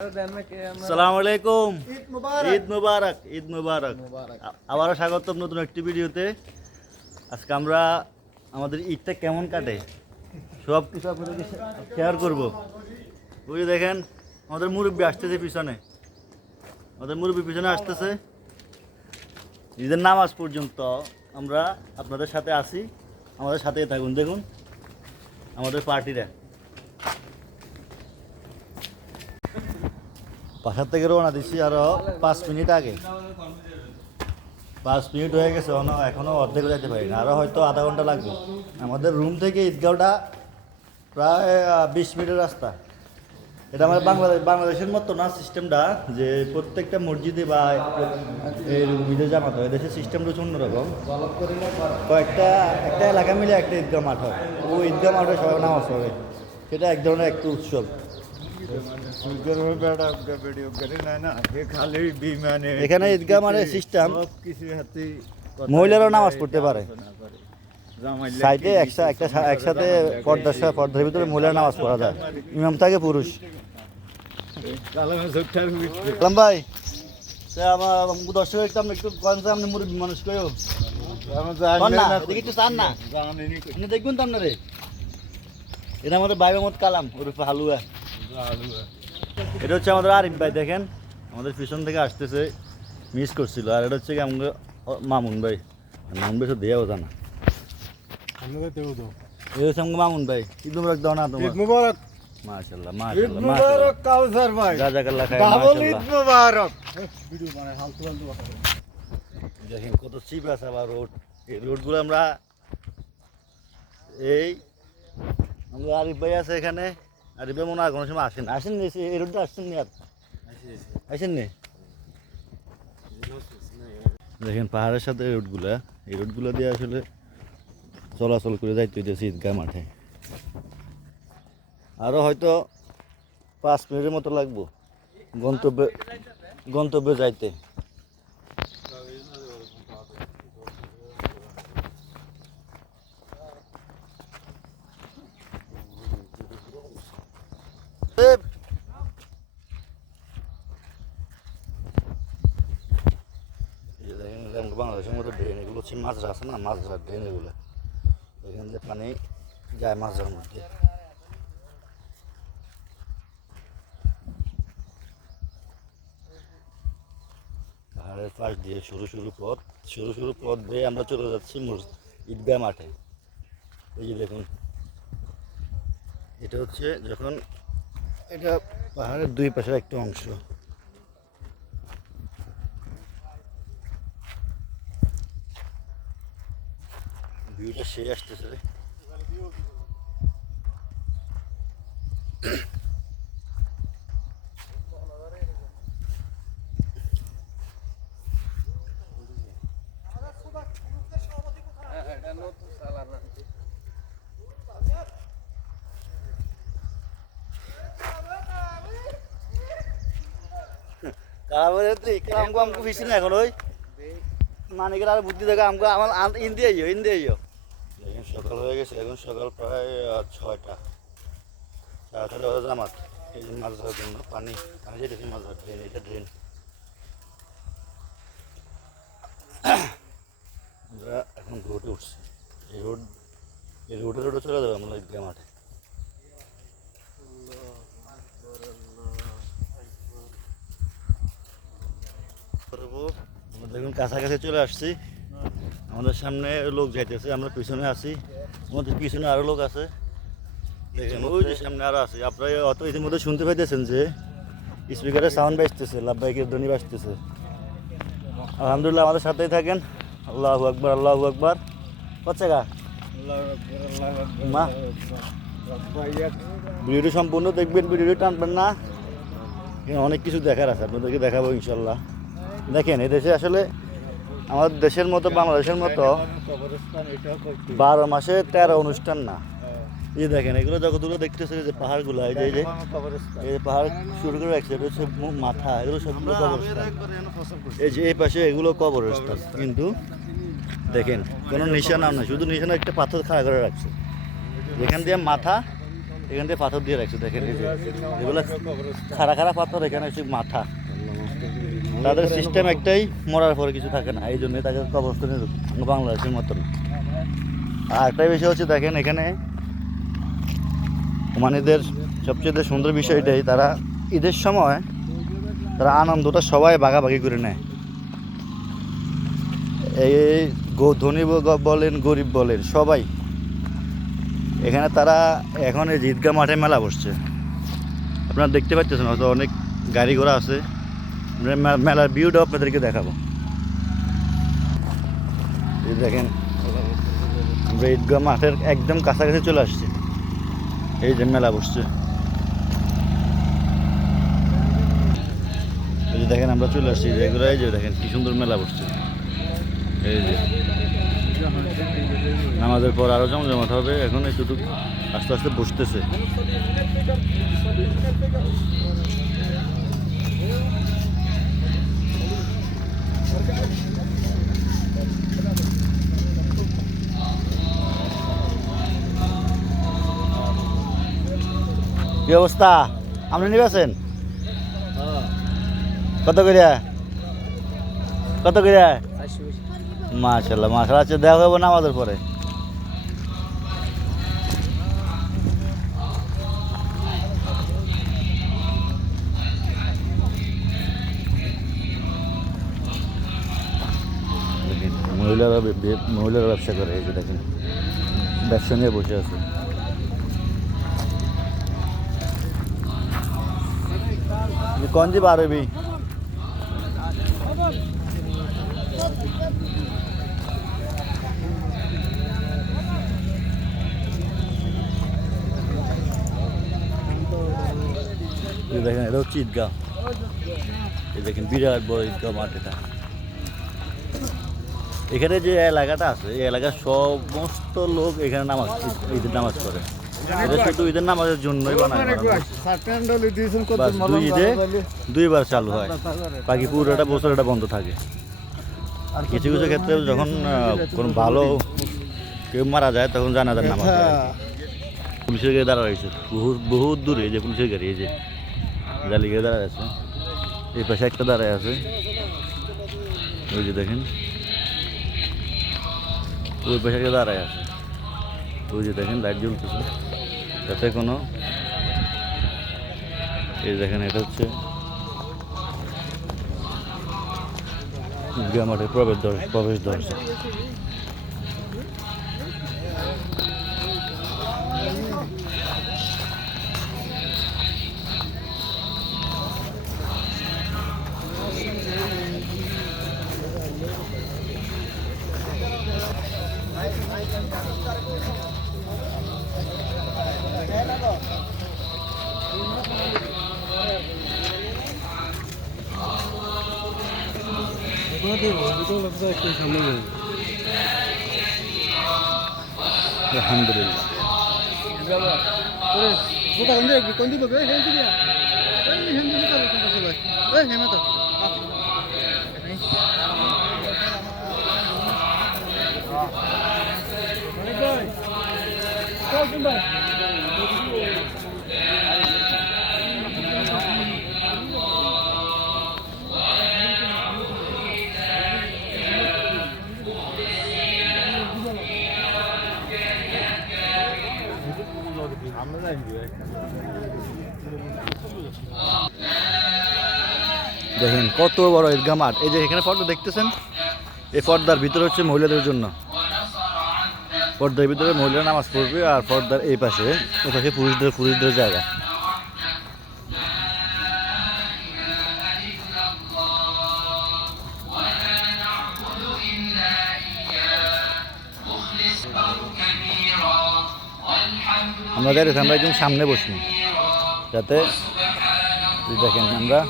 আসসালামু আলাইকুম, ঈদ মুবারক। ঈদ মুবারক। আবারও স্বাগতম নতুন একটি ভিডিওতে। আজকে আমরা আমাদের ঈদটা কেমন কাটে সব কিছু আপনাদেরকে শেয়ার করবো। ওই দেখেন আমাদের মুরব্বী আসতেছে পিছনে, আসতেছে। ঈদের নামাজ পর্যন্ত আমরা আপনাদের সাথে আছি, আমাদের সাথেই থাকুন। দেখুন আমাদের পার্টিরা বাসার থেকে রওনা দিচ্ছি আরো 5 মিনিট আগে। 5 মিনিট হয়ে গেছে, এখনো অর্ধেক যাইতে পারি না, আরো হয়তো আধা ঘন্টা লাগবে। আমাদের রুম থেকে ঈদগাঁওটা প্রায় 20 মিনিটের রাস্তা। এটা আমাদের বাংলাদেশের মতো না সিস্টেমটা, যে প্রত্যেকটা মসজিদে বা ঈদের জামাত হয়। দেশের সিস্টেমটা হচ্ছে অন্যরকম। একটা এলাকা মিলে একটা ঈদগাঁও মাঠ হয়, ওই ঈদগাঁও মাঠে সবাই নামাজ পড়ে। সেটা এক ধরনের একটা উৎসব। এখানে ঈদগাহ মানে সিস্টেম, মহিলারাও নামাজ পড়তে পারে। সাইডে একসাথে পর্দার ভিতরে মহিলারা নামাজ পড়া যায়, ইমাম থাকে পুরুষ। ভাই আমার দর্শক একটু আপনি মুরব্বী মানুষ কেউ একটু চান না, দেখবেন তো আপনারে। এটা আমাদের ভাই মোহাম্মদ কালাম ওরফে হালুয়া। এটা হচ্ছে আমাদের আরিফ ভাই, দেখেন আমাদের পিছন থেকে আসতেছে, মিস করছিল। আর এটা হচ্ছে আমাদের মামুন ভাই, তো দেওয়া জানা। এটা হচ্ছে আমাকে মামুন ভাই। ঈদ মুবারক দাও না তোমার। মাশাআল্লাহ মাশাআল্লাহ কাউসার ভাই, জাযাকাল্লাহ খাইর মাশাআল্লাহ। ঈদ মুবারক। দেখেন কত চিপ আছে আবার রোড। এই রোডগুলো আমরা আরিফ ভাই আছে এখানে। আরিফ ভাই মনে হয় কোনো সময় আসেন এই রোডটা আসছেন নি? আর আসেন নি? দেখেন পাহাড়ের সাথে এই রোডগুলো দিয়ে আসলে চলাচল করে যাইতে হইতেছে ঈদগাহ মাঠে। আরও হয়তো 5 মিনিটের মতো লাগবো গন্তব্যে যাইতে। বাংলাদেশের মতো ড্রেন, এগুলো হচ্ছে মাছরা আছে না, মাছরা ড্রেন এগুলো। এখান থেকে পানি যায় মাছরার মধ্যে। পাহাড়ের পাশ দিয়ে সরু পথ দিয়ে আমরা চলে যাচ্ছি ঈদগাহ মাঠে। এই যে দেখুন, এটা হচ্ছে যখন এটা পাহাড়ের 2 পাশের একটা অংশ। ভিউটা সে আসতেছে রে। আমগো ফিসি না এখন ওই মানিকের আর বুদ্ধি দেখে আমগো আমার ইন্দিয়া দেখেন সকাল হয়ে গেছে, এখন সকাল প্রায় 6টা। 6:30 জামাত। এই যে মাছ ধরার জন্য পানি যেতেছি, মাছ ধরার ড্রেন, এটা ড্রেন। আমরা এখন রোডে উঠছি, এই রোডে চলে যাবে আমরা ঈদগাহ মাঠে। আমরা দেখুন কাছাকাছি চলে আসছি। আমাদের সামনে লোক যাইতেছে, আমরা পিছনে আছি, আমাদের পিছনে আরো লোক আছে। দেখেন ওই যে সামনে আরো আছে। আপনারা অত ইতিমধ্যে শুনতে পাইতেছেন যে স্পিকারে সাউন্ড বাজতেছে, লাব্বাইকের ধ্বনি বাজতেছে। আলহামদুলিল্লাহ আমাদের সাথেই থাকেন। আল্লাহু আকবার, আল্লাহু আকবার। কচ্ছেগা মা ভিডিওটি সম্পূর্ণ দেখবেন, ভিডিওটি টানবেন না, অনেক কিছু দেখার আছে, আপনাদেরকে দেখাবো ইনশাল্লাহ। দেখেন এদেশে আসলে আমাদের দেশের মতো বাংলাদেশের মতো 12 মাসে 13 অনুষ্ঠান না। এই দেখেন এগুলো যতগুলো দেখতেছে যে পাহাড়গুলো, এই যে পাহাড় শুরু করে রাখছে, এটা হচ্ছে মাথা, এগুলো সবগুলো কবরস্থান। এই যে এই পাশে এগুলো কবরস্থান, কিন্তু দেখেন কোনো নিশানা না, শুধু নিশানা একটা পাথর খাড়া করে রাখছে, যেখান দিয়ে মাথা এখান থেকে পাথর দিয়ে রাখছে, দেখেন এই যে এগুলো খাড়া খাড়া পাথর, এখানে হচ্ছে মাথা। তাদের সিস্টেম একটাই, মরার পরে কিছু থাকে না, এই জন্যই তাকে কবরস্থানে বাংলাদেশের মতন। আর একটাই বিষয় হচ্ছে দেখেন এখানে ওমানিদের সবচেয়ে সুন্দর বিষয় এটাই, তারা ঈদের সময় তারা আনন্দটা সবাই ভাগাভাগি করে নেয়। এই ধনী বলেন গরিব বলেন সবাই এখানে তারা, এখন এই ঈদগাহ মাঠে মেলা বসছে, আপনারা দেখতে পাচ্ছেন হয়তো অনেক গাড়ি ঘোড়া আছে। মেলার ভিউটাও আপনাদেরকে দেখাবো। এই দেখেন আমরা ঈদগাহ মাঠের একদম কাছাকাছি চলে আসছি, এই যে মেলা বসছে। এই যে দেখেন আমরা চলে আসছি যেগুলো, এই যে দেখেন কি সুন্দর মেলা বসছে। এই যে নামাজের পর আরো জমজমাট হবে, এখন একটু আস্তে আস্তে বসতেছে। কি অবস্থা, আপনি নিবেছেন কত করে? কত করে? মাশাআল্লাহ মাশাআল্লাহ। আচ্ছা দেখা হবে নামাজের পরে। মহিলারা ব্যবসা করে, এই যে দেখেন ব্যবসা নিয়ে বসে আছে। कौन सी बार है भी? ये देखें এটা হচ্ছে ঈদগাহ, এই দেখেন বিরাট বড় ঈদগাহ মাঠ। এটা এখানে যে এলাকাটা আছে এই এলাকার সমস্ত লোক এখানে নামাজ, ঈদের নামাজ পড়ে। এটা শুধু ঈদের নামাজের জন্যই বানানো, ঈদে দুইবার চালু হয়, বাকি পুরোটা বছর এটা বন্ধ থাকে। কিছু কিছু ক্ষেত্রে যখন কোনো ভালো কেউ মারা যায় তখন জানাজার নামাজ পড়ে। পুলিশের গাড়ি দাঁড়া রয়েছে বহুত দূরে, এই যে পুলিশের গাড়ি, এই যে জালি গাড়ি দাঁড়ায় আছে, এই পাশে একটা দাঁড়ায় আছে, ওই যে দেখেন ওই পাশে একটা দাঁড়ায় আছে, ওই যে দেখেন লাইট জ্বলতেছে, যাতে কোনো, এই দেখেন এটা হচ্ছে ঈদগাহ মাঠের প্রবেশ দরজা। দেখেন কত বড় ঈদগাহ মাঠ। এই যে এখানে পর্দা দেখতেছেন, এই পর্দার ভিতরে হচ্ছে মহিলাদের জন্য, পর্দার ভিতরে মহিলারা নামাজ পড়বে, আর পর্দার এই পাশে পুরুষদের জায়গা। আমরা দাঁড়িয়েছি, আমরা একদম সামনে বসবো যাতে দেখেন আমরা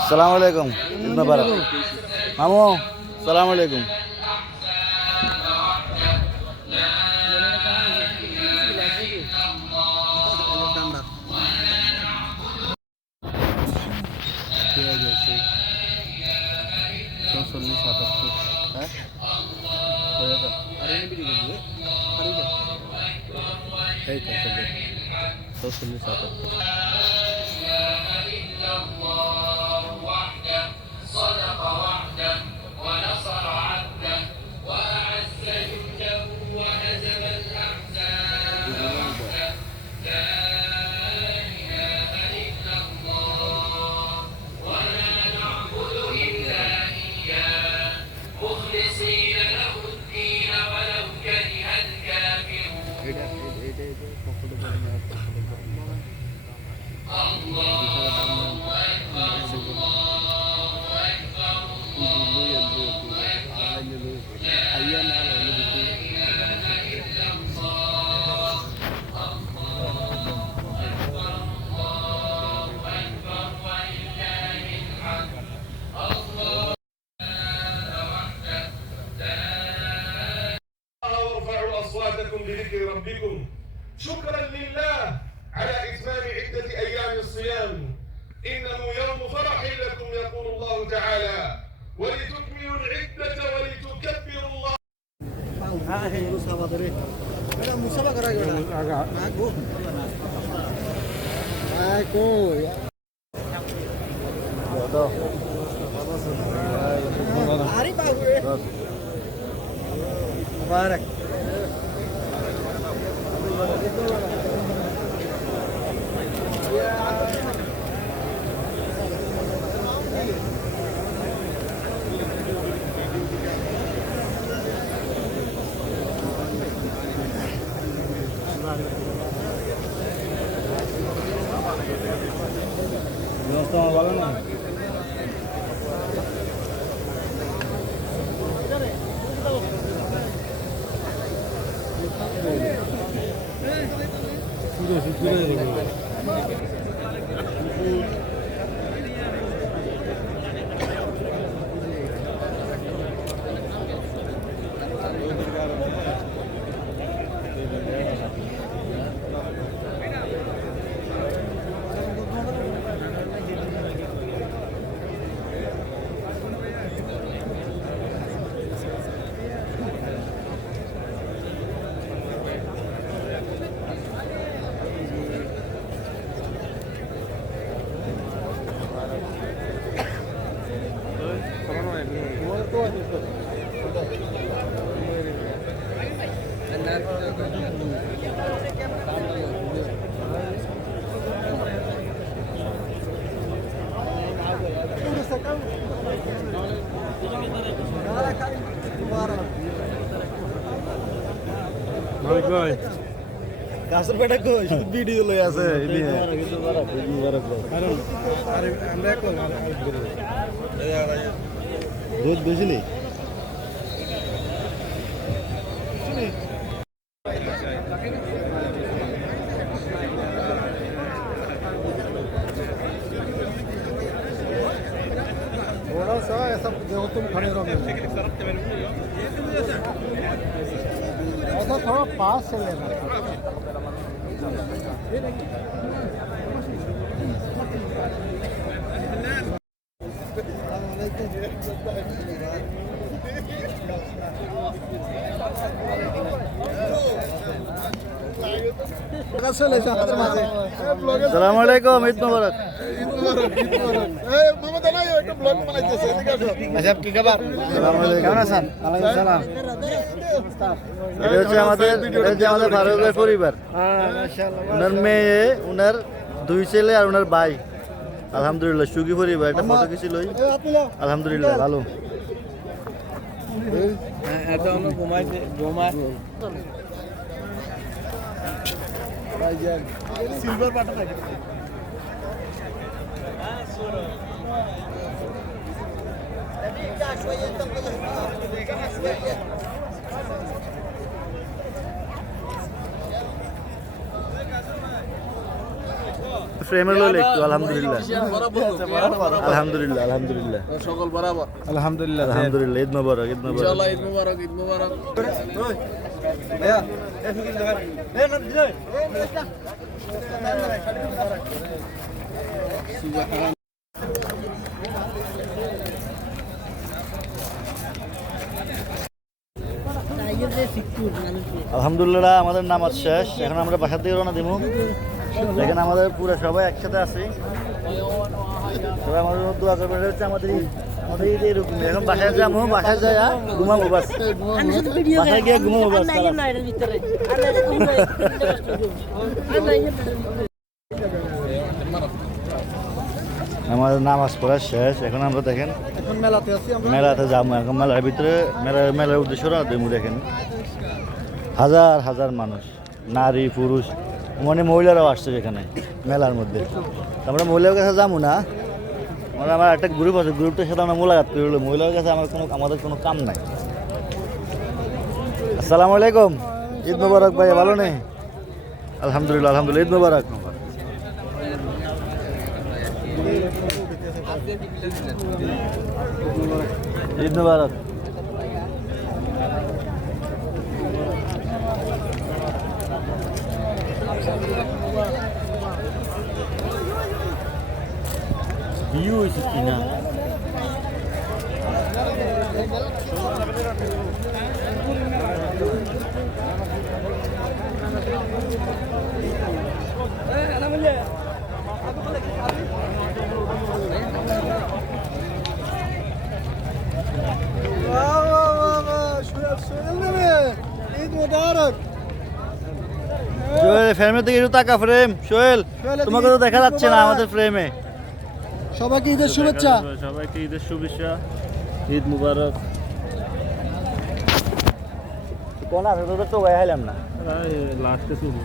আসসালামু আলাইকুম মামু, আসসালামু আলাইকুম। وارفعوا أصواتكم بذكر ربكم شكرا لله على إتمام عدة أيام الصيام إنه يوم فرح لكم يقول الله تعالى ولتكملوا العدة ولتكبروا الله. मुबारक ভালো না গাছের পেটা কই ভিডিও লই আছে দুধ বুঝলি थोड़ा सा ऐसा देखो तुम खड़े रहो ऐसा थोड़ा पास से लेना আসসালামু আলাইকুম ঈদ মোবারক আচ্ছা কি খবর কেমন আছেন ওয়ালাইকুম সালাম এটা হচ্ছে আমাদের ফারুকের পরিবার ওনার মেয়ে ওনার দুই ছেলে আর ওনার ভাই আলহামদুলিল্লাহ সুখী পরিবার একটা ফটো কিছু লই আলহামদুলিল্লাহ ভালো সিলভার বাটা থাকে ফ্রেমের লইলে একটু আলহামদুলিল্লাহ আলহামদুলিল্লাহ আলহামদুলিল্লাহ সকল বরাবর আলহামদুলিল্লাহ আলহামদুলিল্লাহ ঈদ মোবারক ঈদ মোবারক ইনশাআল্লাহ ঈদ মোবারক ঈদ মোবারক ভাইয়া এ না দিলে সুবহান আলহামদুলিল্লাহ আমাদের নামাজ শেষ, এখন আমরা বাসা থেকে রওনা দিব। এখানে আমাদের পুরো সবাই একসাথে আছি, সবাই আমাদের জন্য দোয়া করবেন। এটা হচ্ছে আমাদের ঈদ এরকম। এখন বাসায় যাবো, বাসায় যাই ঘুমাবো, বাস বাসায় গিয়ে ঘুমাবো বাস। আমাদের নামাজ পড়া শেষ, এখন আমরা দেখেন এখন মেলাতে আছি আমরা। মেলাতে যাবো। এখন মেলার ভিতরে মেলার উদ্দেশ্য না তুমি দেখেন হাজার হাজার মানুষ, নারী পুরুষ, মানে মহিলারাও আসছে এখানে মেলার মধ্যে। আমরা মহিলার কাছে যাবো না, মানে আমার একটা গ্রুপ আছে, গ্রুপটার সাথে আমরা মোলাকাত করি। মহিলার কাছে আমাদের কোনো কাম নাই। আসসালামু আলাইকুম, ঈদ মুবারক ভাই, ভালো নেই? আলহামদুলিল্লাহ আলহামদুলিল্লাহ, ঈদ মুবারক। ঈদ মুবারক। ভিউ হয়েছে কিনা ঈদ মুবারক। সোহেল ফ্রেমের দিকে একটু তাকা। ফ্রেম সোহেল, তোমাকে তো দেখা যাচ্ছে না আমাদের ফ্রেমে। সবাইকে ঈদের শুভেচ্ছা। সবাইকে ঈদের শুভেচ্ছা, ঈদ মুবারক। কোন আছে তোদের তো গাইলাম না। লাস্টে শুরু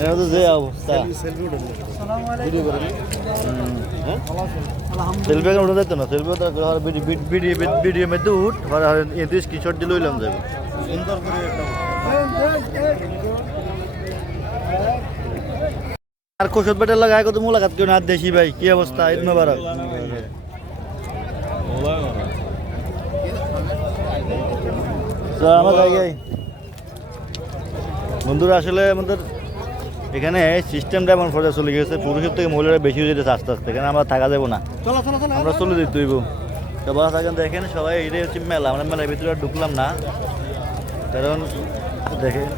এটা তো যে অবস্থা, সেলফি এখন উঠে যেত না। সেলফি ভিডিও মধ্যে উঠ, এতে স্ক্রিনশট দিয়ে লইলাম যাবে সুন্দর করে। আর কোশত বেটার লাগায় কত মোলাকাত কেউ না দেশি ভাই, কি অবস্থা? ঈদ মুবারক। আমার জায়গায় বন্ধুরা, আসলে আমাদের এখানে সিস্টেমটা এমন পর্যায়ে চলে গেছে, পুরুষের থেকে মহিলারা বেশি হয়ে যেতেছে আস্তে আস্তে। এখানে আমরা থাকা যাবো না, আমরা চলে যেতে হইব। সবাই থাকেন দেখেন, সবাই এটাই হচ্ছে মেলা। আমরা মেলার ভিতরে আর ঢুকলাম না, কারণ দেখেন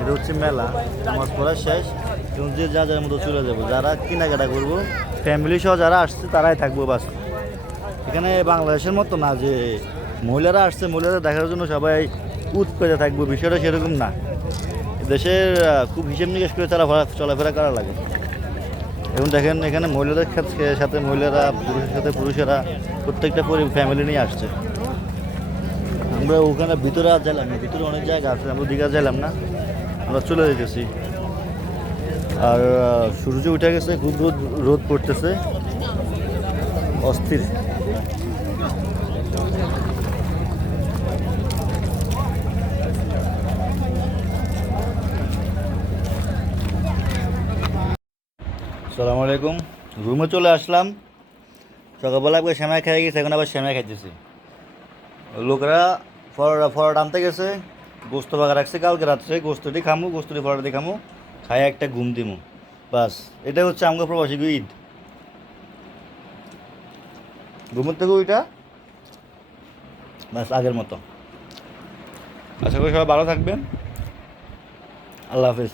এটা হচ্ছে মেলা। আমার পড়া শেষ, এবং যে যা যার মতো চলে যাবো। যারা কেনাকাটা করবো ফ্যামিলি সহ যারা আসছে তারাই থাকবো বাস। এখানে বাংলাদেশের মতো না যে মহিলারা আসছে, মহিলারা দেখার জন্য সবাই উৎপেতে থাকবো, বিষয়টা সেরকম না। দেশের খুব হিসেব নিকেশ করে চলাফেরা করা লাগে। এবং দেখেন এখানে মহিলাদের সাথে মহিলারা, পুরুষের সাথে পুরুষেরা, প্রত্যেকটা ফ্যামিলি নিয়ে আসছে। আমরা ওখানে ভিতরে আর যাইলাম না, ভিতরে অনেক জায়গা আছে, আমরা দীঘা যাইলাম না, আমরা চলে যেতেছি। আর সূর্য উঠে গেছে, খুব রোদ পড়তেছে, অস্থির। আসসালামু আলাইকুম, রুমে চলে আসলাম। সকালবেলা একবার সেমাই খেয়ে গেছে, এখন আবার সেমাই খাইতেছি। লোকেরা ফরাটা আনতে গেছে, গোস্ত বাগা রাখছে কালকে রাত্রে। গোস্তটি খামু, গোস্তটি ফরাটি খামু, খাই একটা ঘুম দিমু, বাস। এটাই হচ্ছে আমাকে প্রবাসী ঈদ। ঘুমের থেকে ওইটা বাস আগের মতো। আশা করি সবাই ভালো থাকবেন। আল্লাহ হাফেজ।